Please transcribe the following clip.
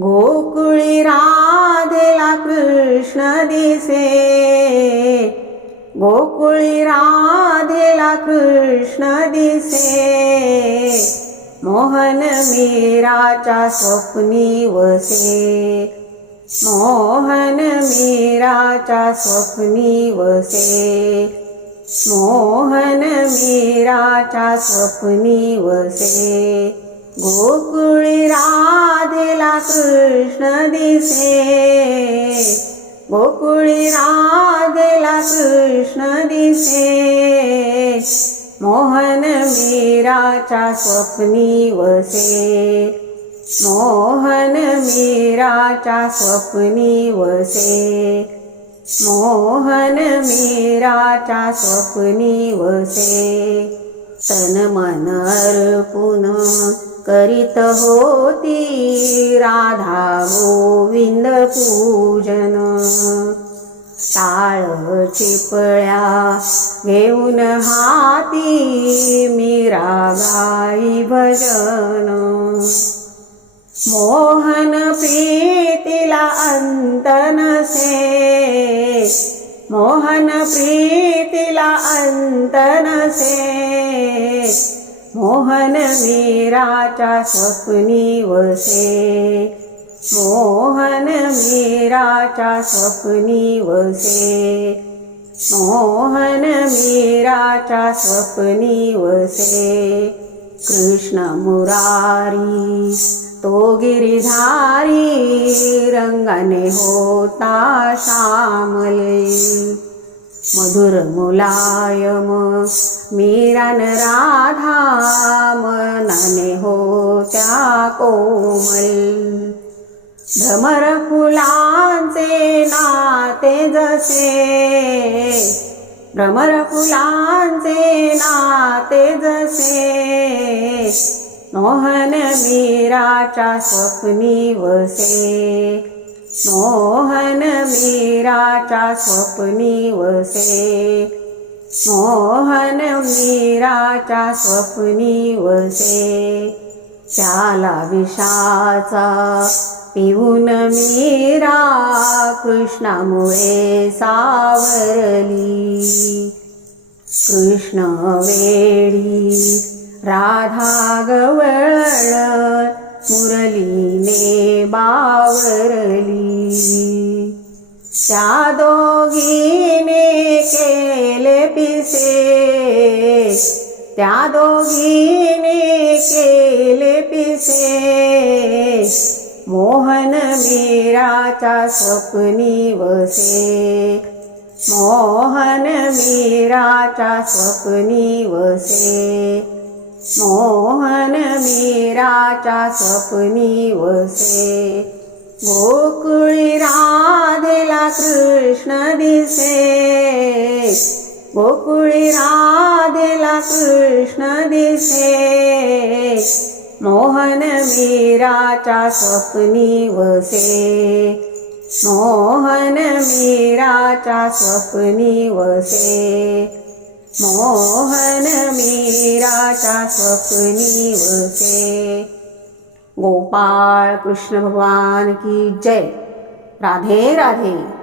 गोकुळी राधेला कृष्ण दिसे. गोकुळी राधेला कृष्ण दिसे. मोहन मीराच्या स्वप्नी वसे. मोहन मीराच्या स्वप्नी वसे. मोहन मीराच्या स्वप्नी वसे. गोकुळी रा कृष्ण दिसे. गोकुळी रागेला कृष्ण दिसे. मोहन मीराच्या स्वप्नी वसे. मोहन मीराच्या स्वप्नी वसे. मोहन मीराच्या स्वप्नी वसे. तन मन अर्पुन करीत होती राधा गोविंद पूजन. टाळ चिपळ्या घेऊन हाती मीरा गाई भजन. मोहन प्रीतीला अंत नसे मोहन प्रीतीला अंत नसे मोहन मीराच्या स्वप्नी वसे मोहन मीराच्या स्वप्नी वसे मोहन मीराच्या स्वप्नी वसे कृष्ण मुरारी. तो गिरिधारी रंगाने होता श्यामले. मधुर मुलायम मीरान राधा मनाने होत्या कोमल. भ्रमर फुलांचे नाते जसे भ्रमर फुलांचे नाते जसे. मोहन मीराच्या स्वप्नी वसे मोहन मीराच्या स्वप्नी वसे मोहन मीराच्या स्वप्नी वसे त्याला विषाचा पिऊन मीरा कृष्णामुळे सावरली. कृष्ण वेळी राधा गवळ मुरलीने बावरली. त्या दोघीने केले पिसे. त्या दोघीने केले पिसे. मोहन मीराच्या स्वप्नी वसे. मोहन मीराच्या स्वप्नी वसे. मोहन मीराच्या स्वप्नी वसे गोकुळी राधेला कृष्ण दिसे. गोकुळी राधेला कृष्ण दिसे. मोहन मीराच्या स्वप्नी वसे मोहन मीराच्या स्वप्नी वसे मोहन मीराचा स्वप्नी वसे गोपाळ कृष्ण भगवान की जय. राधे राधे.